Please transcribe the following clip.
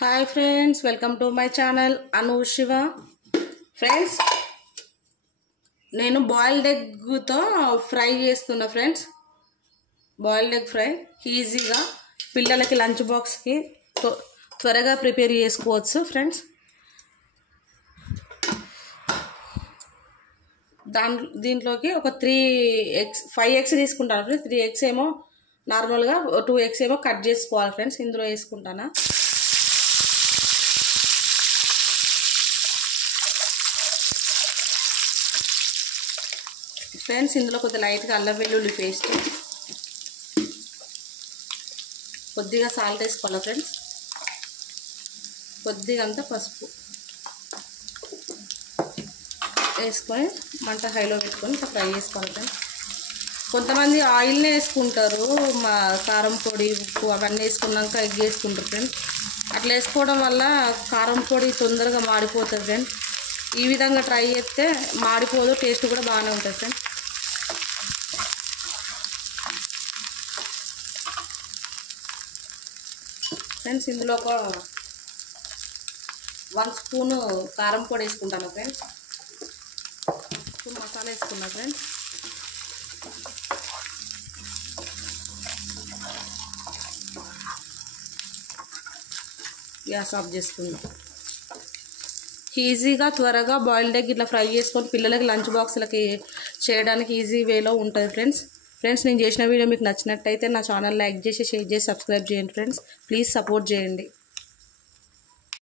Hi friends, welcome to my channel Anu Shiva. Friends, నేను boiled ఎగ్తో fry చేస్తున్నా friends. Boiled egg fry ఈజీగా పిల్లలకి lunch బాక్స్కి త్వరగా ప్రిపేర్ చేసుకోవచ్చు ఫ్రెండ్స్. దీంట్లోకి ఒక 5 eggs తీసుకుంటాను ఫ్రెండ్స్. 3 eggs ఏమో నార్మల్గా, 2 eggs ఏమో కట్ చేసుకోవాలి ఫ్రెండ్స్. ఇందులో వేసుకుంటాను. ఫ్రెండ్స్, ఇందులో కొద్దిగా లైట్గా అల్లం వెల్లుల్లి పేస్ట్, కొద్దిగా సాల్ట్ వేసుకోవాలి ఫ్రెండ్స్. కొద్దిగా అంతా పసుపు వేసుకొని మంట హైలో పెట్టుకొని ఇంకా ఫ్రై చేసుకోవాలి ఫ్రెండ్స్. కొంతమంది ఆయిల్నే వేసుకుంటారు, మా కారం పొడి ఉప్పు అవన్నీ వేసుకున్నాక ఎగ్ వేసుకుంటారు ఫ్రెండ్స్. అట్లా వేసుకోవడం వల్ల కారం పొడి తొందరగా మాడిపోతుంది ఫ్రెండ్స్. ఈ విధంగా ట్రై చేస్తే మాడిపోదు, టేస్ట్ కూడా బాగానే ఉంటుంది ఫ్రెండ్స్. ఫ్రెండ్స్, ఇందులో ఒక 1 స్పూను కారం పొడి వేసుకుంటాను ఫ్రెండ్స్. 1 స్పూన్ మసాలా వేసుకున్నా ఫ్రెండ్స్. గ్యాస్ ఆఫ్ చేసుకుందాం. ఈజీగా త్వరగా బాయిల్డ్ ఎగ్ ఇట్లా ఫ్రై చేసుకొని పిల్లలకి లంచ్ బాక్స్లకి చేయడానికి ఈజీ వేలో ఉంటుంది ఫ్రెండ్స్. నేను చేసిన వీడియో మీకు నచ్చినట్టయితే నా ఛానల్ లైక్ చేసి, షేర్ చేసి, సబ్స్క్రైబ్ చేయండి ఫ్రెండ్స్. ప్లీజ్ సపోర్ట్ చేయండి.